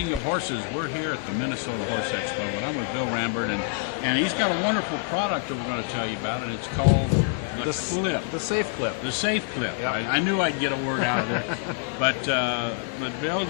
speaking of horses, we're here at the Minnesota Horse Expo, and I'm with Bill Rambert, and he's got a wonderful product that we're going to tell you about, and it's called the Clip. The Safe Clip. The Safe Clip. Yep. I knew I'd get a word out of there. But Bill,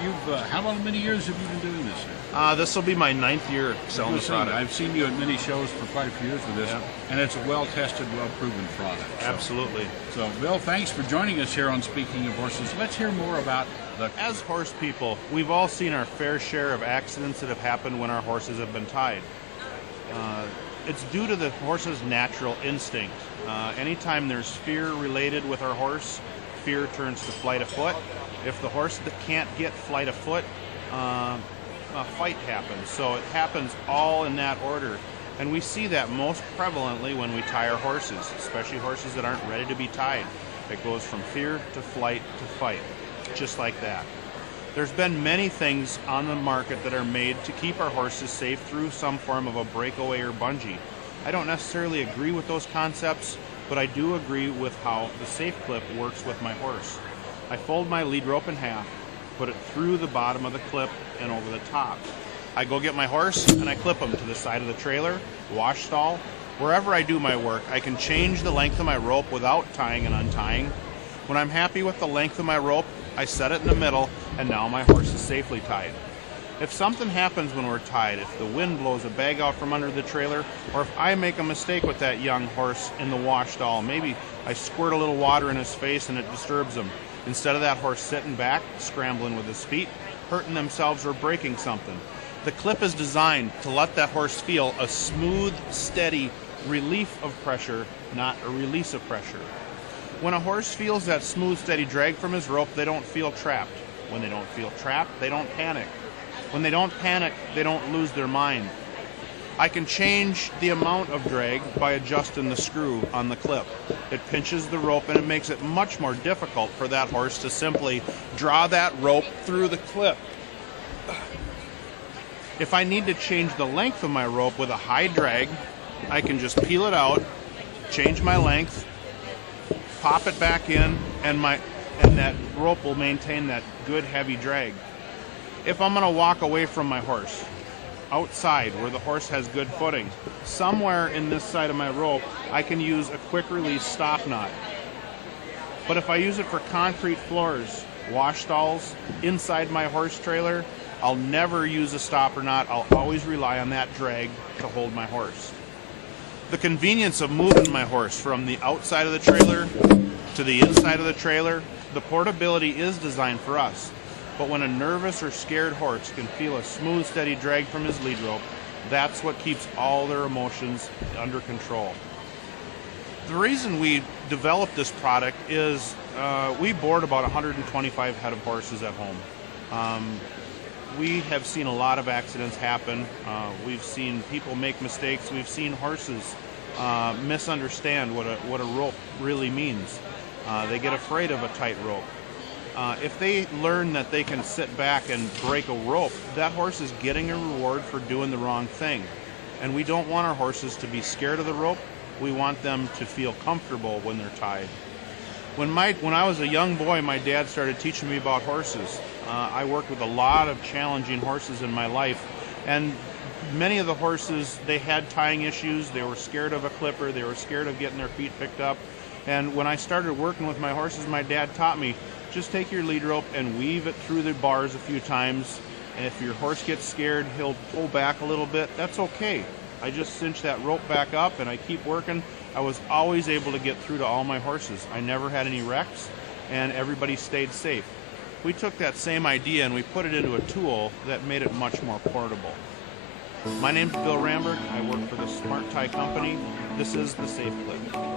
how many years have you been doing this? This will be my 9th year selling the product. I've seen you at many shows for quite a few years with this, Yep. and it's a well-tested, well-proven product. Absolutely. So, Bill, thanks for joining us here on Speaking of Horses. Let's hear more about the... As horse people, we've all seen our fair share of accidents that have happened when our horses have been tied. It's due to the horse's natural instinct. Anytime there's fear related with our horse, fear turns to flight of foot. If the horse can't get flight of foot, a fight happens. So it happens all in that order. And we see that most prevalently when we tie our horses, especially horses that aren't ready to be tied. It goes from fear to flight to fight, just like that. There's been many things on the market that are made to keep our horses safe through some form of a breakaway or bungee. I don't necessarily agree with those concepts, but I do agree with how the Safe Clip works with my horse. I fold my lead rope in half, put it through the bottom of the clip and over the top. I go get my horse and I clip him to the side of the trailer, wash stall. Wherever I do my work, I can change the length of my rope without tying and untying. When I'm happy with the length of my rope, I set it in the middle, and now my horse is safely tied. If something happens when we're tied, if the wind blows a bag out from under the trailer, or if I make a mistake with that young horse in the wash stall, maybe I squirt a little water in his face and it disturbs him. Instead of that horse sitting back, scrambling with his feet, hurting themselves or breaking something. The clip is designed to let that horse feel a smooth, steady relief of pressure, not a release of pressure. When a horse feels that smooth, steady drag from his rope, they don't feel trapped. When they don't feel trapped, they don't panic. When they don't panic, they don't lose their mind. I can change the amount of drag by adjusting the screw on the clip. It pinches the rope and it makes it much more difficult for that horse to simply draw that rope through the clip. If I need to change the length of my rope with a high drag, I can just peel it out, change my length, pop it back in, and that rope will maintain that good heavy drag. If I'm going to walk away from my horse, outside where the horse has good footing, somewhere in this side of my rope, I can use a quick release stop knot. But if I use it for concrete floors, wash stalls, inside my horse trailer, I'll never use a stopper knot. I'll always rely on that drag to hold my horse. The convenience of moving my horse from the outside of the trailer to the inside of the trailer, the portability is designed for us. But when a nervous or scared horse can feel a smooth, steady drag from his lead rope, that's what keeps all their emotions under control. The reason we developed this product is we board about 125 head of horses at home. We have seen a lot of accidents happen. We've seen people make mistakes. We've seen horses misunderstand what a rope really means. They get afraid of a tight rope. If they learn that they can sit back and break a rope, that horse is getting a reward for doing the wrong thing. And we don't want our horses to be scared of the rope. We want them to feel comfortable when they're tied. When I was a young boy, my dad started teaching me about horses. I worked with a lot of challenging horses in my life, and many of the horses, they had tying issues. They were scared of a clipper. They were scared of getting their feet picked up. And when I started working with my horses, my dad taught me, just take your lead rope and weave it through the bars a few times. And if your horse gets scared, he'll pull back a little bit. That's okay. I just cinch that rope back up and I keep working. I was always able to get through to all my horses. I never had any wrecks, and everybody stayed safe. We took that same idea and we put it into a tool that made it much more portable. My name's Bill Rambert. I work for the Smart Tie Company. This is the Safe Clip.